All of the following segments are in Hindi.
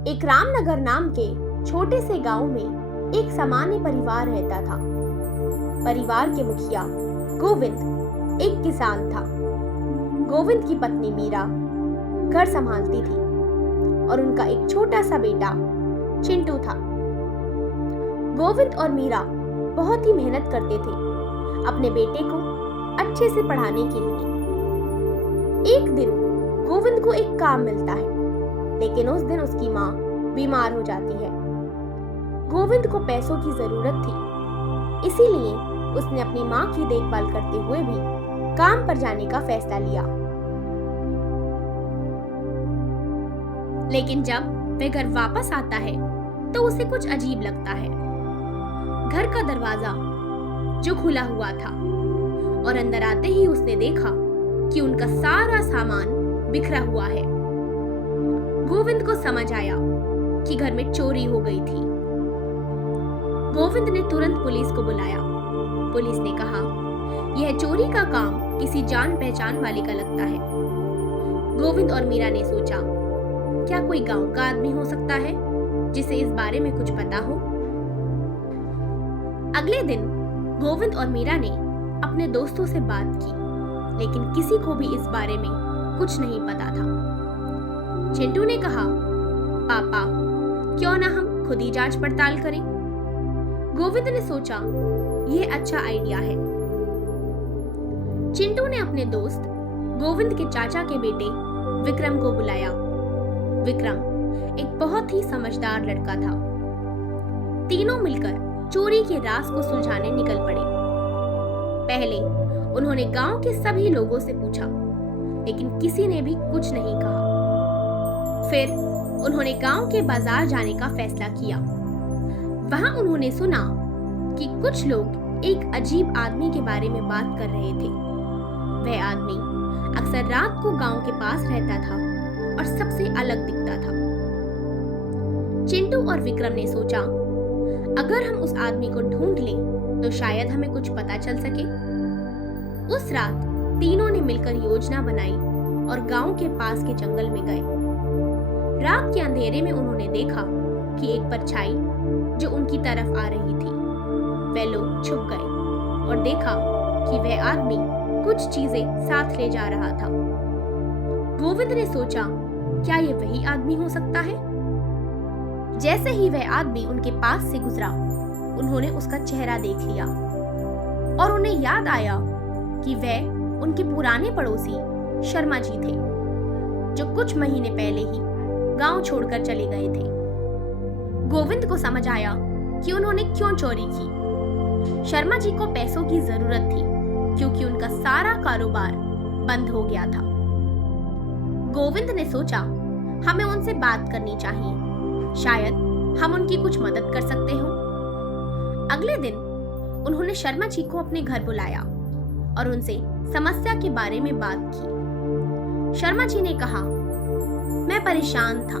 एक रामनगर नाम के छोटे से गांव में एक सामान्य परिवार रहता था। परिवार के मुखिया गोविंद एक किसान था। गोविंद की पत्नी मीरा घर संभालती थी और उनका एक छोटा सा बेटा चिंटू था। गोविंद और मीरा बहुत ही मेहनत करते थे अपने बेटे को अच्छे से पढ़ाने के लिए। एक दिन गोविंद को एक काम मिलता है, लेकिन उस दिन उसकी माँ बीमार हो जाती है। गोविंद को पैसों की जरूरत थी, इसीलिए उसने अपनी माँ की देखभाल करते हुए भी काम पर जाने का फैसला लिया। लेकिन जब वह घर वापस आता है तो उसे कुछ अजीब लगता है। घर का दरवाजा जो खुला हुआ था और अंदर आते ही उसने देखा कि उनका सारा सामान बिखरा हुआ है। गोविंद को समझ आया कि घर में चोरी हो गई थी। गोविंद ने तुरंत पुलिस को बुलाया। पुलिस ने कहा, यह चोरी का काम किसी जान पहचान वाले का लगता है। गोविंद और मीरा ने सोचा, क्या कोई गांव का आदमी हो सकता है जिसे इस बारे में कुछ पता हो। अगले दिन गोविंद और मीरा ने अपने दोस्तों से बात की, लेकिन किसी को भी इस बारे में कुछ नहीं पता था। चिंटू ने कहा, पापा, क्यों ना हम खुद ही जांच पड़ताल करें। गोविंद ने सोचा, यह अच्छा आइडिया है। चिंटू ने अपने दोस्त गोविंद के चाचा के बेटे विक्रम को बुलाया। विक्रम एक बहुत ही समझदार लड़का था। तीनों मिलकर चोरी के राज को सुलझाने निकल पड़े। पहले उन्होंने गांव के सभी लोगों से पूछा, लेकिन किसी ने भी कुछ नहीं कहा। फिर उन्होंने गांव के बाजार जाने का फैसला किया। वहां उन्होंने सुना कि कुछ लोग एक अजीब आदमी के बारे में बात कर रहे थे। वह आदमी अक्सर रात को गांव के पास रहता था और सबसे अलग दिखता था। चिंटू और विक्रम ने सोचा, अगर हम उस आदमी को ढूंढ लें तो शायद हमें कुछ पता चल सके। उस रात तीनों ने मिलकर योजना बनाई और गांव के पास के जंगल में गए। रात के अंधेरे में उन्होंने देखा कि एक परछाई जो उनकी तरफ आ रही थी। वे लोग छुप गए और देखा कि वह आदमी कुछ चीजें साथ ले जा रहा था। गोविंद ने सोचा, क्या ये वही आदमी हो सकता है। जैसे ही वह आदमी उनके पास से गुजरा, उन्होंने उसका चेहरा देख लिया और उन्हें याद आया कि वह उनके पुराने पड़ोसी शर्मा जी थे, जो कुछ महीने पहले ही गांव छोड़कर चले गए थे। गोविंद को समझ आया कि उन्होंने क्यों चोरी की। शर्मा जी को पैसों की जरूरत थी क्योंकि उनका सारा कारोबार बंद हो गया था। गोविंद ने सोचा, हमें उनसे बात करनी चाहिए, शायद हम उनकी कुछ मदद कर सकते हो। अगले दिन उन्होंने शर्मा जी को अपने घर बुलाया और उनसे समस्या के बारे में बात की। शर्मा जी ने कहा, मैं परेशान था,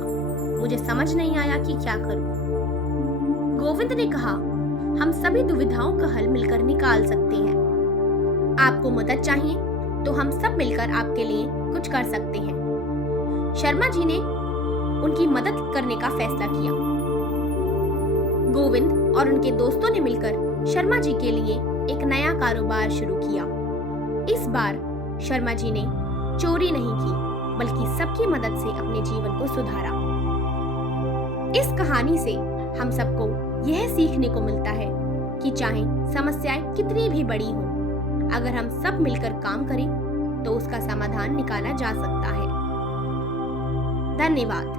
मुझे समझ नहीं आया कि क्या करूं। गोविंद ने कहा, हम सभी दुविधाओं का हल मिलकर निकाल सकते हैं। आपको मदद चाहिए तो हम सब मिलकर आपके लिए कुछ कर सकते हैं। शर्मा जी ने उनकी मदद करने का फैसला किया। गोविंद और उनके दोस्तों ने मिलकर शर्मा जी के लिए एक नया कारोबार शुरू किया। इस बार शर्मा जी ने चोरी नहीं की, बल्कि सबकी मदद से अपने जीवन को सुधारा। इस कहानी से हम सबको यह सीखने को मिलता है कि चाहे समस्याएं कितनी भी बड़ी हों, अगर हम सब मिलकर काम करें तो उसका समाधान निकाला जा सकता है। धन्यवाद।